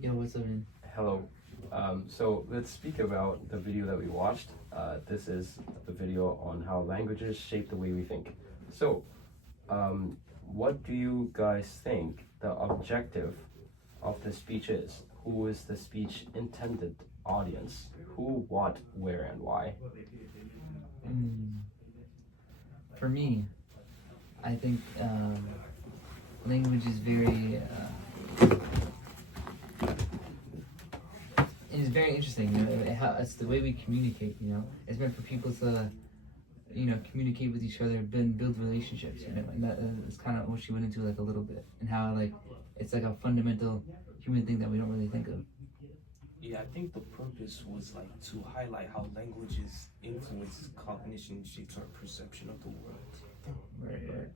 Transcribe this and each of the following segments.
Yo, what's up, man? Hello. So let's speak about the video that we watched. This is the video on how languages shape the way we think. So, what do you guys think the objective of the speech is? Who is the speech intended audience? Who, what, where, and why? Mm, for me, I think language is it is very interesting. You know, it's the way we communicate. You know, it's meant for people to, communicate with each other, build relationships. You know, and that is kind of what she went into like a little bit, and how like it's like a fundamental human thing that we don't really think of. Yeah, I think the purpose was like to highlight how languages influences cognition, shapes our perception of the world. Right.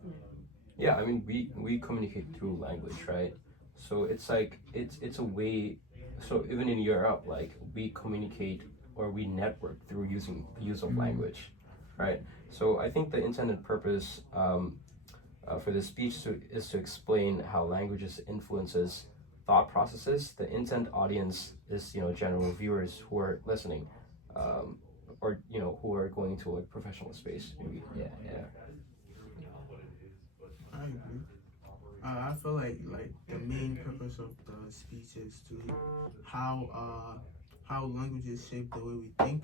Yeah, I mean we communicate through language, right? So it's like it's a way. So even in Europe, like we communicate or we network through using the use of language, right? So I think the intended purpose for this speech is to explain how languages influences thought processes. The intent audience is general viewers who are listening, or who are going to a professional space maybe. Yeah. I agree. I feel like the main purpose of the speech is to how languages shape the way we think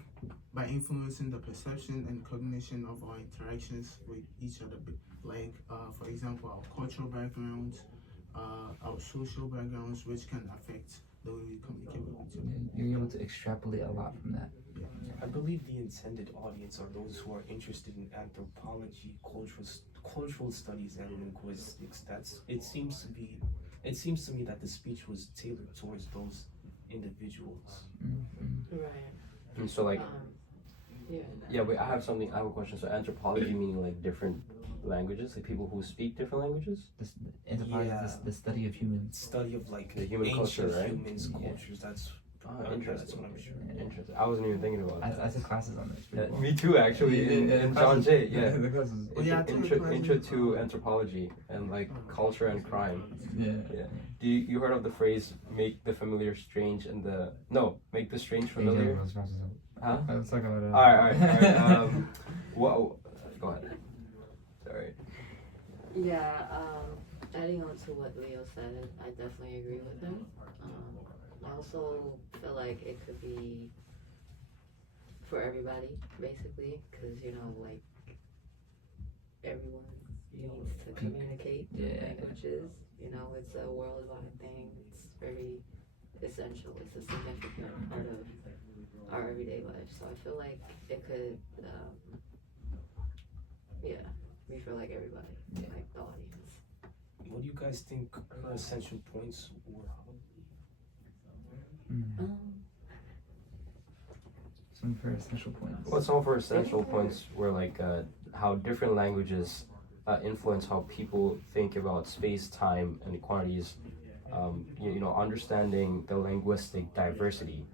by influencing the perception and cognition of our interactions with each other. Like for example, our cultural backgrounds, our social backgrounds, which can affect the way we communicate with each other. You're able to extrapolate a lot from that. I believe the intended audience are those who are interested in anthropology, cultural studies, and linguistics. It seems to me that the speech was tailored towards those individuals. Right. And so like Yeah. yeah, wait, I have a question. So anthropology meaning like different languages, like people who speak different languages? Anthropology Yeah. is the study of humans. Study of like The human ancient culture, right? humans, Yeah. cultures. That's Oh, interesting. That's what I'm sure. Interesting. I wasn't even thinking about that. I took classes on this. Yeah, me too, actually. In John Jay, yeah. The classes. Oh, yeah, I took a class Intro in- to anthropology and like culture and crime. Yeah. Yeah. Do you heard of the phrase "make the familiar strange" and make the strange familiar"? Huh? Let's talk about it. All right. What? Go ahead. Sorry. Yeah, adding on to what Leo said, I definitely agree with him. I also feel like it could be for everybody, basically, because, like, everyone needs to communicate through Yeah. languages. It's a worldwide thing. It's very essential. It's a significant part of our everyday life. So I feel like it could, be for, like, everybody, Yeah. like the audience. What do you guys think her essential points were? Some of her essential points. Well, some of our essential points were like how different languages influence how people think about space, time, and quantities. Understanding the linguistic diversity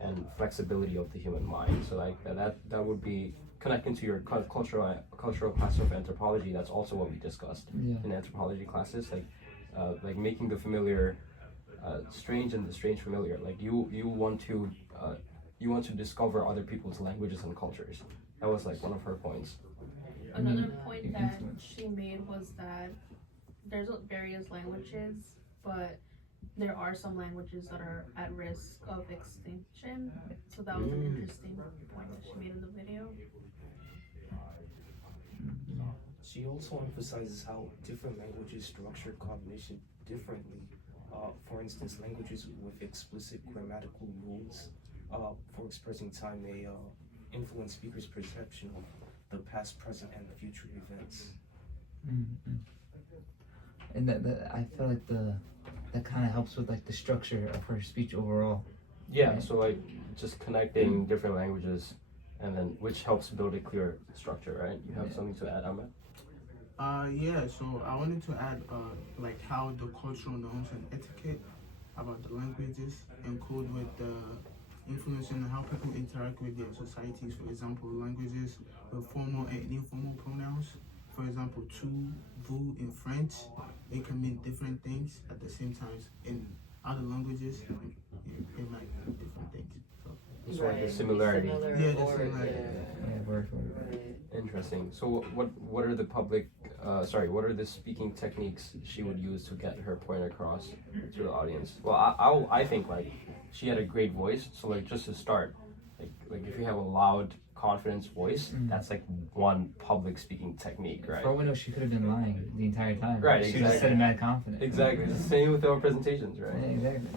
and flexibility of the human mind. So like that would be connecting to your cultural class of anthropology. That's also what we discussed in anthropology classes. Like making the familiar strange and the strange familiar. Like you want to discover other people's languages and cultures. That was like one of her points. Another point that she made was that there's various languages, but there are some languages that are at risk of extinction. So that was an interesting point that she made in the video. She also emphasizes how different languages structure cognition differently. For instance, languages with explicit grammatical rules for expressing time may influence speakers' perception of the past, present, and future events. And that I feel like that kind of helps with like the structure of her speech overall. Yeah, so like just connecting different languages, and then which helps build a clear structure, right? You have something to add, Ahmed? Yeah, so I wanted to add like how the cultural norms and etiquette about the languages encode with the influence in how people interact with their societies. For example, languages with formal and informal pronouns. For example, tu, vous in French, it can mean different things at the same time in other languages, it might be different things. So So like the Right, similarity. similar Yeah, the or- similarity. Yeah, word for word. Right. Interesting. So what are the what are the speaking techniques she would use to get her point across to the audience? Well, I think like she had a great voice. So like just to start, like if you have a loud, confident voice, that's like one public speaking technique, right? For all we know, she could have been lying the entire time. Right, She just exactly. said it mad confident. Exactly. It's the same with our presentations, Yeah, right? exactly.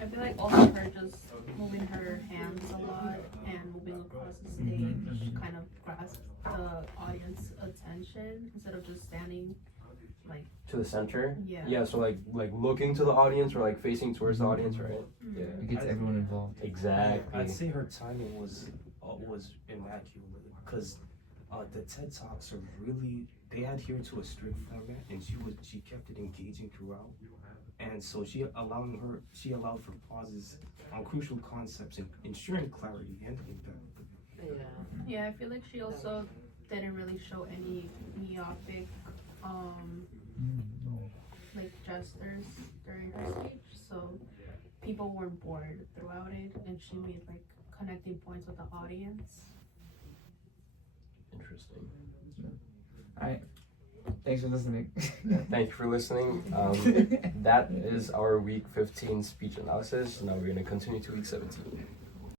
I feel like also her just moving her hands a lot and moving across the stage kind of grasps the audience attention instead of just standing like To the center. yeah. Yeah. So like looking to the audience or like facing towards the audience, right? Mhm. Yeah. It gets everyone involved. Exactly. I'd say her timing was immaculate because the TED Talks are really, they adhere to a strict format, and she kept it engaging throughout, and so she allowed for pauses on crucial concepts and ensuring clarity and impact. Yeah. Yeah, I feel like she also didn't really show any myopic like gestures during her speech, so people weren't bored throughout it, and she made like connecting points with the audience. Interesting. Alright. Thanks for listening. Thank you for listening. That is our week 15 speech analysis. Now we're going to continue to week 17.